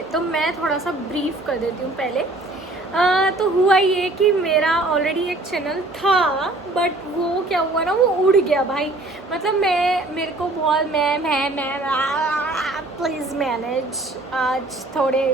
है, तो मैं थोड़ा सा ब्रीफ कर देती हूँ पहले। तो हुआ ये कि मेरा ऑलरेडी एक चैनल था, बट वो क्या हुआ ना, वो उड़ गया भाई। मतलब मेरे को बहुत मैं प्लीज़ मैनेज आज थोड़े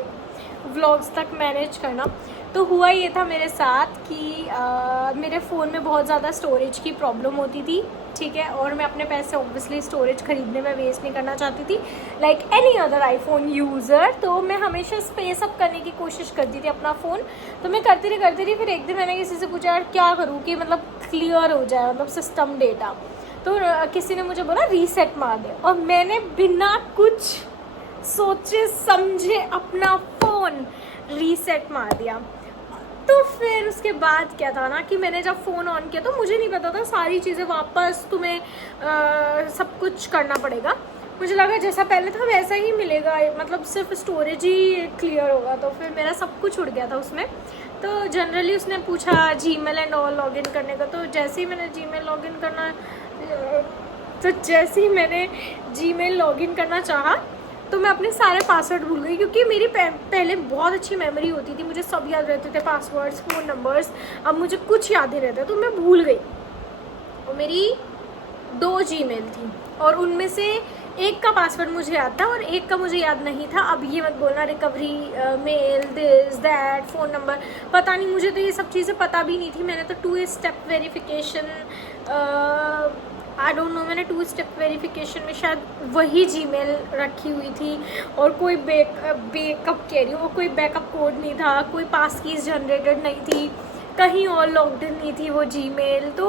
व्लॉग्स तक मैनेज करना। तो हुआ ये था मेरे साथ कि मेरे फ़ोन में बहुत ज़्यादा स्टोरेज की प्रॉब्लम होती थी, ठीक है, और मैं अपने पैसे ऑब्वियसली स्टोरेज ख़रीदने में वेस्ट नहीं करना चाहती थी like any other iPhone user. तो मैं हमेशा स्पेस अप करने की कोशिश करती थी अपना फ़ोन। तो मैं करती रही। फिर एक दिन मैंने किसी से पूछा यार क्या करूँ कि मतलब क्लियर हो जाए मतलब सिस्टम डेटा। तो किसी ने मुझे बोला रीसेट मार दे, और मैंने बिना कुछ सोचे समझे अपना फ़ोन रीसेट मार दिया। तो फिर उसके बाद क्या था ना कि मैंने जब फ़ोन ऑन किया तो मुझे नहीं पता था सारी चीज़ें वापस तुम्हें सब कुछ करना पड़ेगा। मुझे लगा जैसा पहले था वैसा ही मिलेगा, मतलब सिर्फ स्टोरेज ही क्लियर होगा। तो फिर मेरा सब कुछ उड़ गया था उसमें। तो जनरली उसने पूछा जीमेल एंड ऑल लॉगिन करने का। तो जैसे ही मैंने जीमेल लॉगिन करना चाहा तो मैं अपने सारे पासवर्ड भूल गई, क्योंकि मेरी पहले बहुत अच्छी मेमोरी होती थी, मुझे सब याद रहते थे, पासवर्ड्स, फ़ोन नंबर्स। अब मुझे कुछ याद नहीं रहता, तो मैं भूल गई। और मेरी 2 जीमेल थी, और उनमें से एक का पासवर्ड मुझे याद था और एक का मुझे याद नहीं था। अब ये मत बोलना recovery mail this that phone number, पता नहीं, मुझे तो ये सब चीज़ें पता भी नहीं थी। मैंने तो 2 step verification I don't know, मैंने 2 स्टेप वेरिफिकेशन में शायद वही जीमेल रखी हुई थी, और कोई बैकअप कह रही हूँ, कोई बैकअप कोड नहीं था, कोई पास कीज जनरेटेड नहीं थी, कहीं और लॉग्ड इन नहीं थी वो जीमेल। तो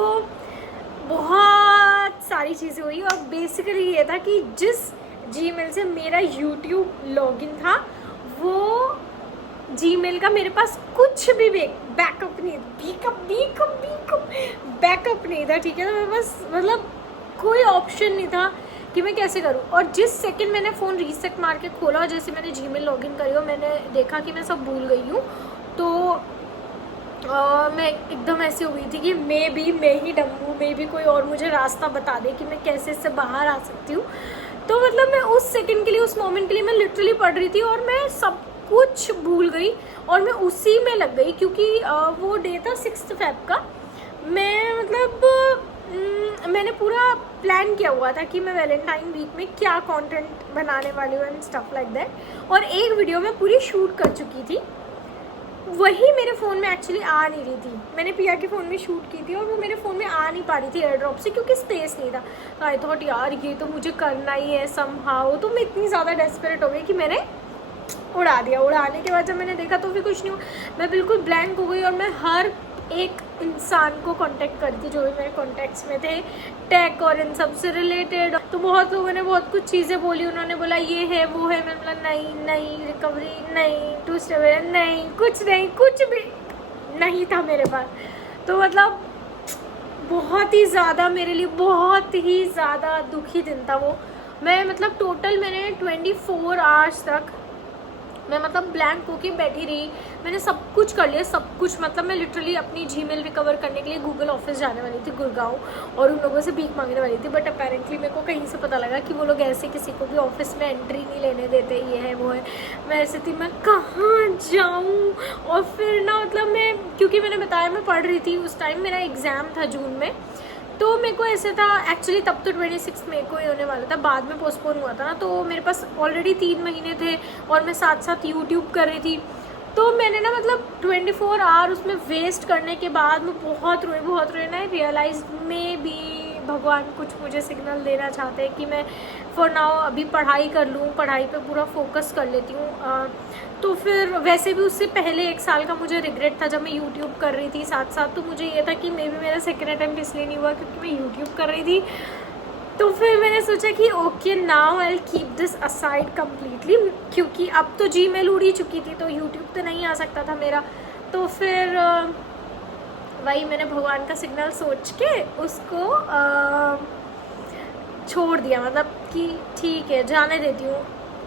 बहुत सारी चीज़ें हुई, और बेसिकली ये था कि जिस जीमेल से मेरा यूट्यूब लॉगिन था वो जीमेल का मेरे पास कुछ भी बैकअप नहीं, बैकअप नहीं था, ठीक है। तो मेरे पास मतलब कोई ऑप्शन नहीं था कि मैं कैसे करूं। और जिस सेकंड मैंने फ़ोन रीसेट मार के खोला और जैसे मैंने जीमेल लॉगिन करी और मैंने देखा कि मैं सब भूल गई हूँ, तो मैं एकदम ऐसी हो गई थी कि मैं ही डम हूँ, मे भी कोई और मुझे रास्ता बता दे कि मैं कैसे इससे बाहर आ सकती हूँ। तो मतलब मैं उस सेकंड के लिए, उस मोमेंट के लिए मैं लिटरली पढ़ रही थी और मैं सब कुछ भूल गई और मैं उसी में लग गई, क्योंकि वो डे था 6 फ़रवरी का। मैं मतलब मैंने पूरा प्लान किया हुआ था कि मैं वैलेंटाइन वीक में क्या कंटेंट बनाने वाली हूँ एंड स्टफ लाइक दैट। और एक वीडियो मैं पूरी शूट कर चुकी थी, वही मेरे फ़ोन में एक्चुअली आ नहीं रही थी। मैंने पिया के फ़ोन में शूट की थी और वो मेरे फ़ोन में आ नहीं पा रही थी एयर ड्रॉप से, क्योंकि स्पेस नहीं था। तो आई थॉट यार ये तो मुझे करना ही है समहाउ। तो मैं इतनी ज़्यादा डेस्परेट हो गई कि मैंने उड़ा दिया। उड़ाने के बाद जब मैंने देखा तो फिर कुछ नहीं हुआ, मैं बिल्कुल ब्लैंक हो गई। और मैं हर एक इंसान को कांटेक्ट करती थी जो भी मेरे कॉन्टैक्ट्स में थे, टेक और इन सब से रिलेटेड। तो बहुत लोगों ने बहुत कुछ चीज़ें बोली, उन्होंने बोला ये है वो है। मैंने बोला नहीं रिकवरी नहीं, 2 स्टेप नहीं, कुछ भी नहीं था मेरे पास। तो मतलब बहुत ही ज़्यादा मेरे लिए बहुत ही ज़्यादा दुखी दिन था वो। मैं मतलब टोटल मैंने 24 आवर्स तक मैं मतलब ब्लैंक होके बैठी रही। मैंने सब कुछ कर लिया, सब कुछ। मतलब मैं लिटरली अपनी जीमेल रिकवर करने के लिए गूगल ऑफिस जाने वाली थी गुड़गांव, और उन लोगों से भीख मांगने वाली थी। बट अपेरेंटली मेरे को कहीं से पता लगा कि वो लोग ऐसे किसी को भी ऑफिस में एंट्री नहीं लेने देते, ये है वो है। मैं ऐसे थी, मैं कहाँ जाऊँ। और फिर ना मतलब मैं, क्योंकि मैंने बताया मैं पढ़ रही थी उस टाइम, मेरा एग्ज़ाम था जून में। तो मेरे को ऐसे था एक्चुअली, तब तो 26 मई को ही होने वाला था, बाद में पोस्टपोन हुआ था ना। तो मेरे पास ऑलरेडी 3 महीने थे और मैं साथ साथ यूट्यूब कर रही थी। तो मैंने ना मतलब 24 आवर उसमें वेस्ट करने के बाद मैं बहुत रोई ना। रियलाइज में भी भगवान कुछ मुझे सिग्नल देना चाहते हैं कि मैं फॉर नाउ अभी पढ़ाई कर लूँ, पढ़ाई पे पूरा फोकस कर लेती हूँ। तो फिर वैसे भी उससे पहले 1 साल का मुझे रिग्रेट था जब मैं यूट्यूब कर रही थी साथ साथ। तो मुझे ये था कि मे बी मेरा सेकेंड अटैम्प्ट इसलिए नहीं हुआ क्योंकि मैं यूट्यूब कर रही थी। तो फिर मैंने सोचा कि okay now I will keep this aside completely, क्योंकि अब तो जीमेल उड़ ही चुकी थी तो यूट्यूब तो नहीं आ सकता था मेरा। तो फिर वही मैंने भगवान का सिग्नल सोच के उसको छोड़ दिया, मतलब कि ठीक है जाने देती हूँ।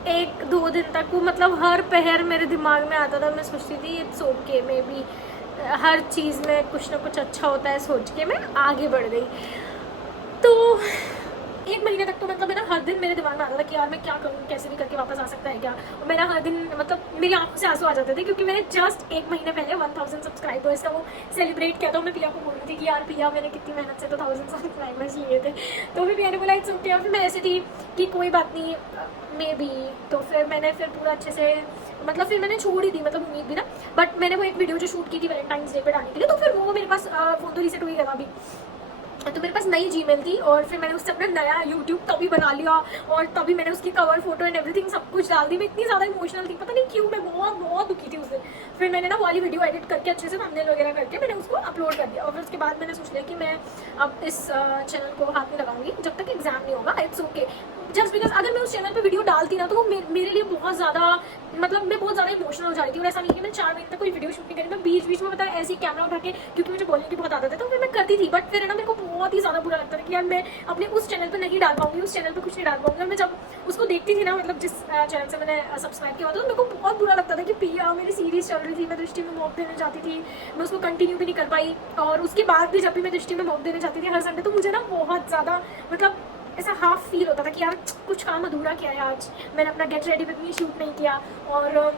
1-2 दिन तक वो मतलब हर पहर मेरे दिमाग में आता था। मैं सोचती थी इट्स ओके, मे बी हर चीज़ में कुछ ना कुछ अच्छा होता है, सोच के मैं आगे बढ़ गई। तो 1 महीने तक तो मतलब है ना हर दिन मेरे दिमाग में आता था कि यार मैं क्या करूँ, कैसे भी करके वापस आ सकता है क्या। और मेरा हर दिन मतलब मेरी आंखों से आंसू आ जाते थे, क्योंकि मैंने जस्ट 1 महीने पहले 1000 सब्सक्राइबर्स का वो सेलिब्रेट किया था। मैं पिया को बोल रही थी कि यार पिया मैंने कितनी मेहनत से तो 1000 सब्सक्राइबर्स लिए थे। तो फिर पिया ने बोला इट्स ओके। और फिर मैं ऐसी थी कि कोई बात नहीं, मे बी। तो फिर मैंने फिर पूरा अच्छे से मतलब फिर मैंने छोड़ ही दी, मतलब उम्मीद भी ना। बट मैंने वो एक वीडियो जो शूट की थी वैलेंटाइंस डे पे डालने के लिए, तो फिर वो मेरे पास फ़ोन तो रीसेट हो ही गया था अभी। तो मेरे पास नई जीमेल थी और फिर मैंने उससे अपना नया यूट्यूब तभी बना लिया, और तभी मैंने उसकी कवर फोटो एंड एवरीथिंग सब कुछ डाल दी। मैं इतनी ज़्यादा इमोशनल थी, पता नहीं क्यों, मैं बहुत बहुत दुखी थी उस दिन। फिर मैंने ना वाली वीडियो एडिट करके अच्छे से थंबनेल वगैरह करके मैंने उसको अपलोड कर दिया। और फिर उसके बाद मैंने सोच लिया कि मैं अब इस चैनल को हाथ में लगाऊंगी जब तक एग्जाम नहीं होगा। इट्स ओके, जस्ट बिकॉज अगर मैं उस चैनल पे वीडियो डालती ना तो वो मेरे लिए बहुत ज़्यादा मतलब मैं बहुत ज़्यादा इमोशनल हो जा रही थी। और ऐसा नहीं कि मैं 4 महीने तक कोई वीडियो शूट नहीं करी, मैं बीच बीच में पता है ऐसे ही कैमरा उठा के, क्योंकि मुझे बोलने की बहुत आदत है तो फिर मैं करती थी। बट फिर है ना मेरे को बहुत ही ज़्यादा बुरा लगता था कि यार मैं अपने उस चैनल पर नहीं डाल पाऊंगी, उस चैनल पर कुछ नहीं डाल पाऊंगी। और मैं जब उसको देखती थी ना, मतलब जिस चैनल से मैंने सब्सक्राइब किया था, तो मेरे को बहुत बुरा लगता था कि पिया मेरी सीरीज़ चल रही थी, मैं दृष्टि में मॉक देने जाती थी, मैं उसको कंटिन्यू भी नहीं कर पाई। और उसके बाद भी जब भी मैं दृष्टि में मॉक देने जाती थी हर संडे, तो मुझे ना बहुत ज़्यादा मतलब ऐसा हाफ फील होता था कि यार कुछ काम अधूरा किया है आज, मैंने अपना गेट रेडी पे भी शूट नहीं किया। और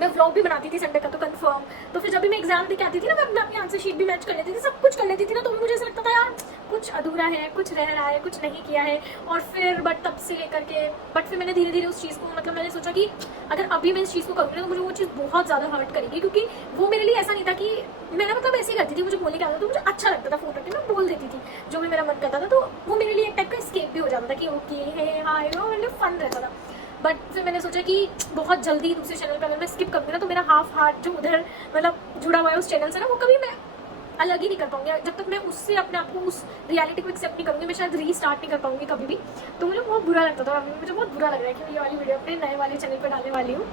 मैं व्लॉग भी बनाती थी संडे का तो कंफर्म। तो फिर जब भी मैं एग्जाम दे के आती थी ना, मैं अपनी आंसर शीट भी मैच कर लेती थी, सब कुछ कर लेती थी ना, तो भी मुझे ऐसा लगता था यार कुछ अधूरा है, कुछ रह रहा है, कुछ नहीं किया है। और फिर बट तब से लेकर के फिर मैंने धीरे धीरे उस चीज़ को मतलब मैंने सोचा कि अगर अभी मैं इस चीज़ को करूँगी ना तो मुझे वो चीज़ बहुत ज़्यादा हर्ट करेगी, क्योंकि वो मेरे लिए ऐसा नहीं था कि मैंने मतलब ऐसे ही करती थी, मुझे बोलने के आता था तो मुझे अच्छा लगता था, फ़ोन करके मैं बोल देती थी जो भी मेरा मन करता था। तो वो मेरे लिए एक टाइप का स्केप भी हो जाता था कि ओके है हाय, वो फन रहता था। बट फिर मैंने सोचा कि बहुत जल्दी दूसरे चैनल पर अगर मैं स्किप करूँगी ना तो मेरा हाफ हार्ट जो उधर मतलब जुड़ा हुआ है उस चैनल से ना, वो कभी मैं अलग ही नहीं कर पाऊंगी। जब तक मैं उससे अपने आप को उस रियलिटी को एक्सेप्ट नहीं करूँगी, मैं शायद रीस्टार्ट नहीं कर पाऊंगी कभी भी। तो मुझे बहुत बुरा लगता था, अभी मुझे बहुत बुरा लग रहा है कि मैं ये वाली वीडियो अपने नए वाले चैनल पर डालने वाली हूँ।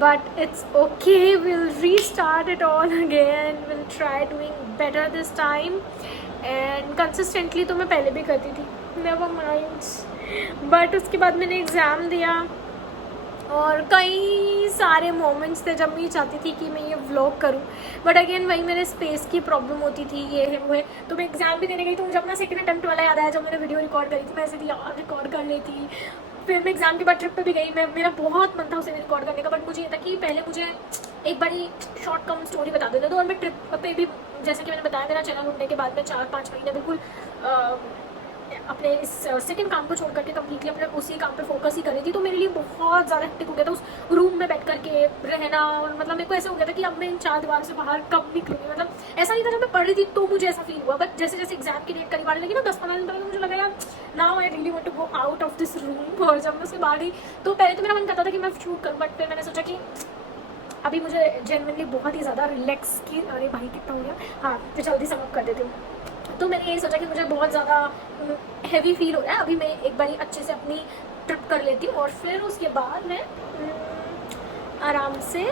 But it's okay, will restart it all again, will try doing better this time. And consistently तो मैं पहले भी करती थी, नेवर माइंड। बट उसके बाद मैंने एग्ज़ाम दिया और कई सारे मोमेंट्स थे जब मैं ये चाहती थी कि मैं ये व्लॉग करूं, बट अगेन वही मेरे स्पेस की प्रॉब्लम होती थी, ये है वो है। तो मैं एग्ज़ाम भी देने गई तो मुझे अपना सेकंड अटेम्प्ट वाला याद आया, जब मैंने वीडियो रिकॉर्ड करी थी मैं ऐसे थी यार रिकॉर्ड कर लेती। फिर मैं एग्ज़ाम के बाद ट्रिप पे भी गई, मेरा बहुत मन था उसे रिकॉर्ड करने का, बट मुझे ये था कि पहले मुझे एक बड़ी शॉर्ट कम स्टोरी बता देते। तो और मैं ट्रिप पे भी जैसे कि मैंने बताया मेरा चैनल ढूंढने के बाद मैं 4-5 महीने बिल्कुल अपने इस सेकंड काम को छोड़ करके कम्प्लीटली अपने उसी काम पे फोकस ही कर रही थी। तो मेरे लिए बहुत ज़्यादा हेक्टिक हो गया था उस रूम में बैठ करके रहना। और मतलब मेरे को ऐसा हो गया था कि अब मैं इन 4 दीवारों से बाहर कब निकलूँगी। मतलब ऐसा नहीं था जब मैं पढ़ रही थी तो मुझे ऐसा फील हुआ, बट जैसे जैसे एग्जाम की डेट करीब आने लगी ना 10-15 दिन पहले, तो मुझे लगा यार now I really want to go out of this room. और जब मैं उसके बाहर गई तो पहले तो मेरा मन करता था कि मैं शूट करूँ, बट फिर मैंने सोचा कि अभी मुझे जेन्युइनली बहुत ही ज़्यादा रिलैक्स की, अरे भाई कितना हो गया, हाँ तो जल्दी समाप्त कर देती हूँ। तो मैंने यही सोचा कि मुझे बहुत ज़्यादा हैवी फील हो रहा है, अभी मैं एक बारी अच्छे से अपनी ट्रिप कर लेती हूँ और फिर उसके बाद मैं आराम से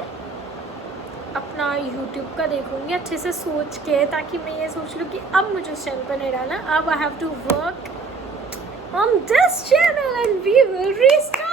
अपना यूट्यूब का देखूँगी अच्छे से सोच के, ताकि मैं ये सोच लूँ कि अब मुझे उस चैनल पर नहीं डालना, अब I have to work on this channel and we will restart.